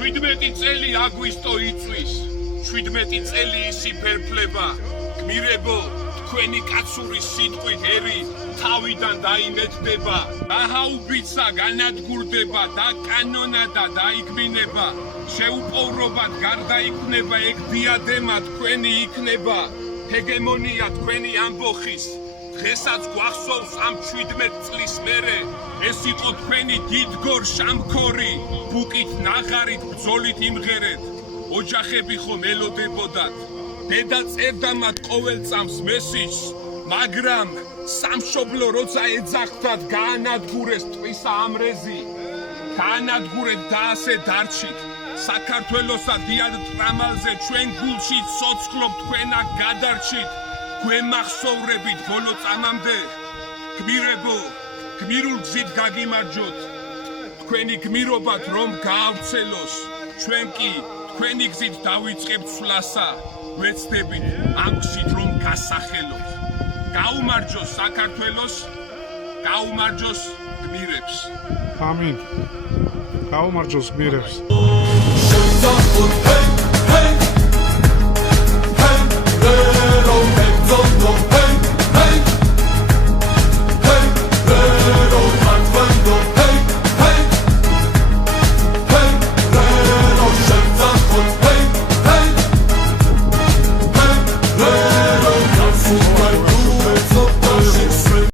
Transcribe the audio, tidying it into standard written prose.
17 წელი აგვისტო იწვის 17 წელი ისიფერფლება გმირებო თქვენი კაცური სიტყვით ერი თავიდან დაინეთდება აჰაუბიცა განადგურდება და კანონადა დაიქმნება შეუპოვრობად გარდაიქმნება ეგ დიადემა თქვენი იქნება ჰეგემონია თქვენი ამბოხის დღესაც გვახსოვს ამ 17 წლის მერე ეს იყო თქვენი დიდგორ შამქორი ბუკით ნაღარით ბრძოლით იმღერეთ ოჯახები ხომ ელოდებოდათ დედა წერდა მათ ყოველ წამს მესიჯს მაგრამ სამშობლო როცა ეძახდათ გაანადგურეს ტყვისა ამრეზი გაანადგურეთ და ასე დარჩით საქართველოსა დიად ტრამალზე ჩვენ გულში ცოცხლობ თქვენა გადარჩით გვემახსოვრებით ბოლო წამამდე გმირებო გმირულ გზით გაგიმარჯოთ თქვენი გმირობათ რომ გაავრცელოს ჩვენ კი თქვენი გზით დავიწყებთ სვლასა ვეცდებით ამ გზით რომ გასახელოთ გაუმარჯოს საქართველოს გაუმარჯოს გმირებს ამინ გაუმარჯოს გმირებს